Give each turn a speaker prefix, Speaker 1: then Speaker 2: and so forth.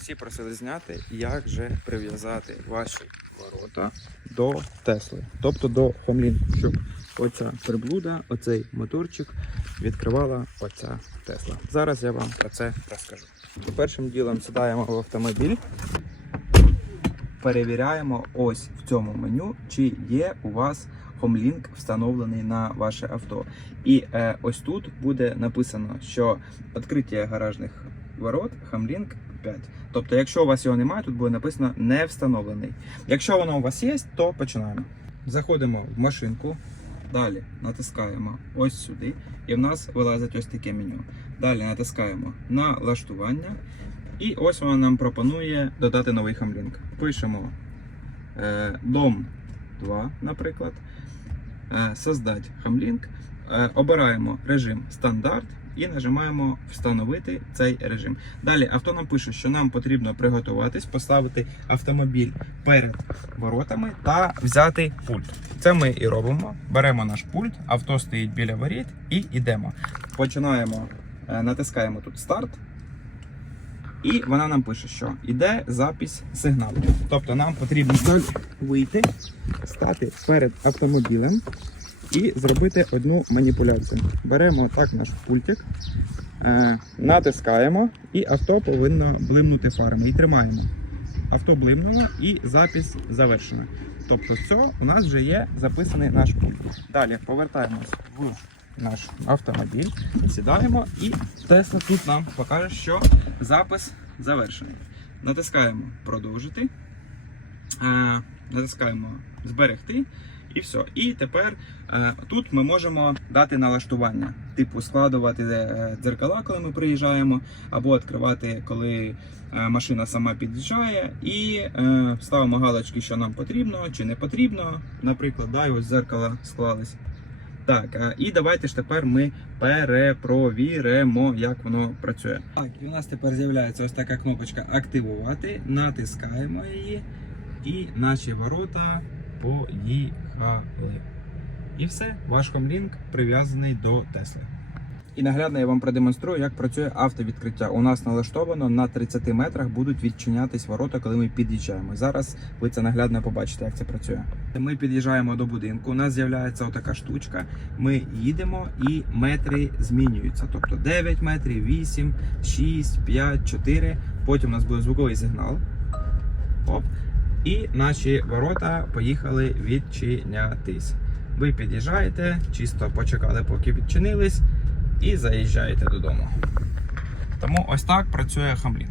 Speaker 1: Всі просили зняти, як же прив'язати ваші ворота до Тесли, тобто до Хомлін, щоб оця приблуда, оцей моторчик відкривала оця Тесла. Зараз я вам про це розкажу. Першим ділом сідаємо в автомобіль, перевіряємо ось в цьому меню, чи є у вас Homelink встановлений на ваше авто. І е, ось тут буде написано, що відкриття гаражних ворот Homelink 5. Тобто, якщо у вас його немає, тут буде написано не встановлений. Якщо воно у вас є, то починаємо. Заходимо в машинку, далі натискаємо ось сюди, і в нас вилазить ось таке меню. Далі натискаємо на лаштування, і ось воно нам пропонує додати новий Homelink. Пишемо е, дом 2, наприклад. Е, создать Hamlink. Е, Обираємо режим стандарт і нажимаємо встановити цей режим. Далі авто нам пише, що нам потрібно приготуватись, поставити автомобіль перед воротами та взяти пульт. Це ми і робимо. Беремо наш пульт, авто стоїть біля воріт і йдемо. Починаємо, е, натискаємо тут старт. І вона нам пише, що йде запись сигналу. Тобто нам потрібно вийти, стати перед автомобілем і зробити одну маніпуляцію. Беремо так наш пультик, е, натискаємо, і авто повинно блимнути фарами. І тримаємо. Авто блимнуло і запись завершена. Тобто, все, у нас вже є записаний наш пульт. Далі повертаємось в наш автомобіль, сідаємо, і Тесла тут нам покаже, що запис завершений. Натискаємо продовжити. Е, натискаємо зберегти. І все. І тепер е, тут ми можемо дати налаштування, типу складувати е, дзеркала, коли ми приїжджаємо, або відкривати, коли е, машина сама під'їжджає, і ставимо галочки, що нам потрібно чи не потрібно. Наприклад, да, і ось дзеркала склались. Так, і давайте ж тепер ми перепровіримо, як воно працює. Так, і у нас тепер з'являється ось така кнопочка активувати. Натискаємо її, і наші ворота поїхали. І все, ваш комлінк прив'язаний до Тесли. І наглядно я вам продемонструю, як працює автовідкриття. У нас налаштовано на 30 метрах будуть відчинятись ворота, коли ми під'їжджаємо. Зараз ви це наглядно побачите, як це працює. Ми під'їжджаємо до будинку. У нас з'являється отака штучка. Ми їдемо і метри змінюються. Тобто 9 метрів, 8, 6, 5, 4. Потім у нас буде звуковий сигнал. Оп. І наші ворота поїхали відчинятись. Ви під'їжджаєте, чисто почекали, поки відчинились, і заїжджаєте додому. Тому ось так працює Хамлінк.